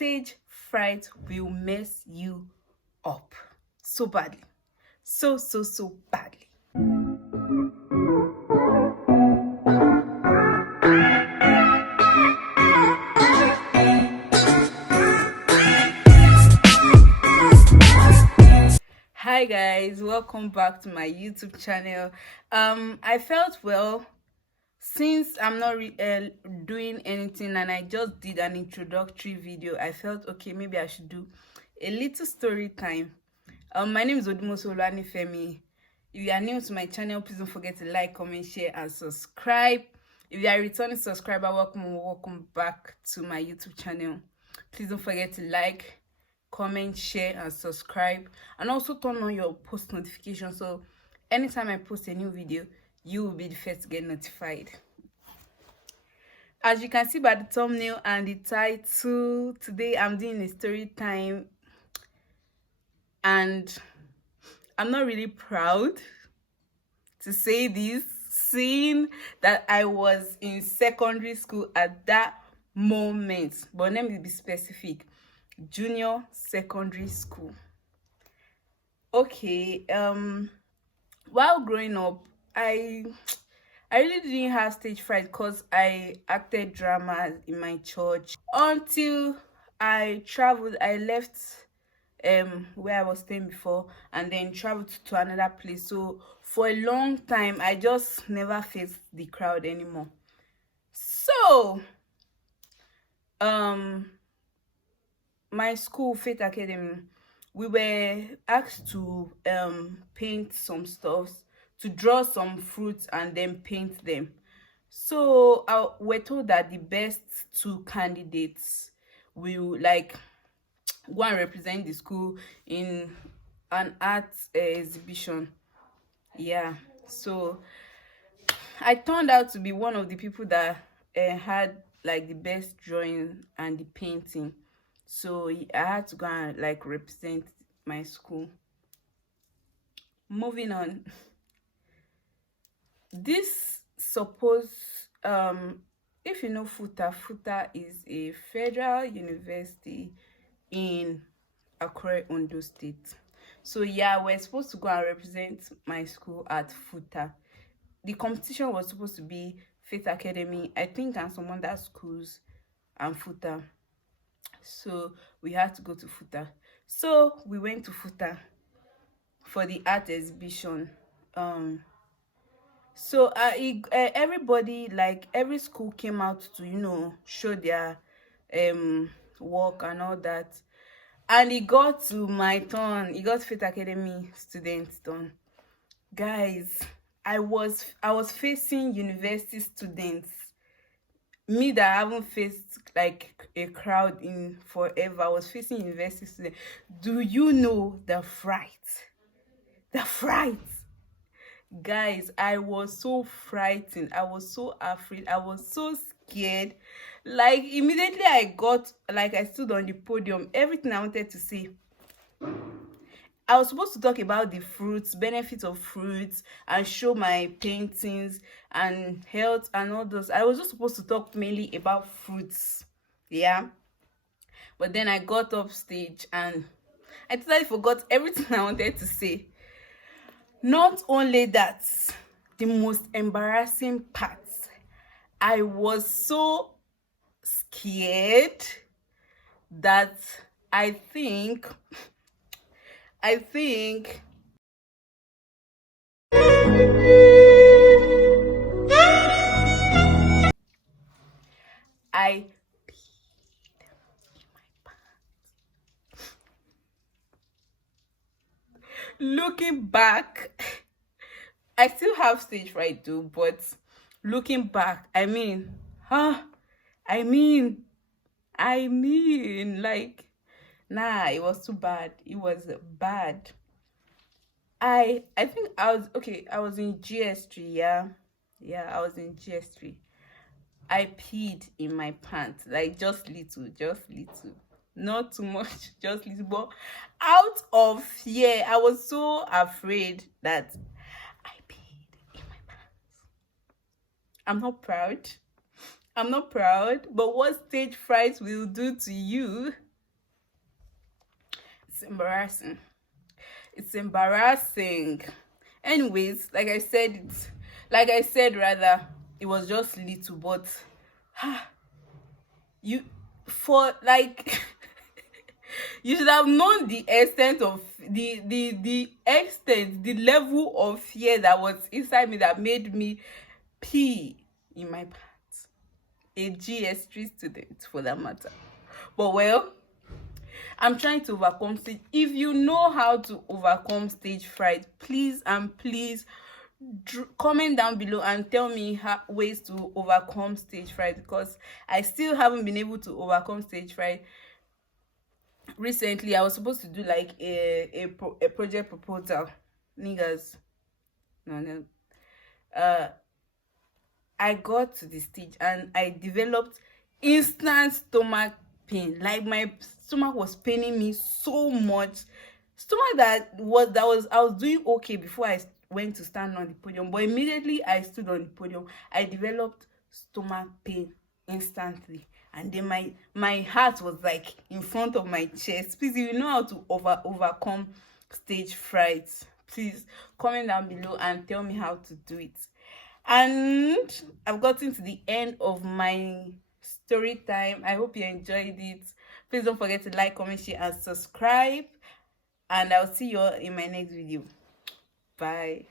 stage fright will mess you up so badly. So badly. Hi guys, welcome back to my YouTube channel. I felt, well, since I'm not doing anything and I just did an introductory video, I felt okay, maybe I should do a little story time. My name is Odumosolu Femi. If you are new to my channel, please don't forget to like, comment, share, and subscribe. If you are a returning subscriber, welcome back to my YouTube channel. Please don't forget to like, comment, share, and subscribe, and also turn on your post notifications so anytime I post a new video, you will be the first to get notified. As you can see by the thumbnail and the title, today I'm doing a story time, and I'm not really proud to say this, seeing that I was in secondary school at that moment. But let me be specific: junior secondary school. Okay, while growing up, I really didn't have stage fright because I acted dramas in my church until I traveled. I left where I was staying before and then traveled to another place. So for a long time, I just never faced the crowd anymore. So my school, Faith Academy, we were asked to paint some stuffs, to draw some fruits and then paint them. So we're told that the best two candidates will go and represent the school in an art exhibition. Yeah, so I turned out to be one of the people that had like the best drawing and the painting. So I had to go and represent my school. Moving on. This suppose if you know FUTA is a federal university in Akure, Ondo State. So yeah, we're supposed to go and represent my school at FUTA. The competition was supposed to be Faith Academy, I think, and some other schools, and FUTA. So we had to go to FUTA. So we went to FUTA for the art exhibition. So everybody, like every school, came out to show their work and all that. And it got to my turn. It got Faith Academy students' turn. Guys, I was facing university students. Me that I haven't faced like a crowd in forever. I was facing university students. Do you know the fright? The fright. Guys, I was so frightened. I was so afraid. I was so scared. Like immediately I stood on the podium, everything I wanted to say. I was supposed to talk about the fruits, benefits of fruits, and show my paintings and health and all those. I was just supposed to talk mainly about fruits. Yeah. But then I got up stage and I totally forgot everything I wanted to say. Not only that, the most embarrassing part, I was so scared that I think I peed in my pants. Looking back, I still have stage fright too, but looking back, I mean, nah, it was too bad. It was bad. I think I was okay. I was in GS3, yeah. Yeah, I was in GS3. I peed in my pants, like just little. Not too much, just little. But out of fear, I was so afraid that I peed in my pants. I'm not proud, but what stage fright will do to you It's embarrassing. It's embarrassing. Anyways, like I said rather, it was just little, but you for like you should have known the extent of the extent, the level of fear that was inside me that made me pee in my pants. A GS3 student for that matter. But well, I'm trying to overcome stage. If you know how to overcome stage fright, please and please comment down below and tell me ways to overcome stage fright, because I still haven't been able to overcome stage fright. Recently I was supposed to do like a project proposal, niggas, no, I got to the stage and I developed instant stomach pain. Like my stomach was paining me so much. Stomach that was I was doing okay before I went to stand on the podium, but immediately I stood on the podium, I developed stomach pain instantly. And then my heart was like in front of my chest. Please, if you know how to overcome stage fright, please comment down below and tell me how to do it. And I've gotten to the end of my story time. I hope you enjoyed it. Please don't forget to like, comment, share, and subscribe. And I'll see you all in my next video. Bye.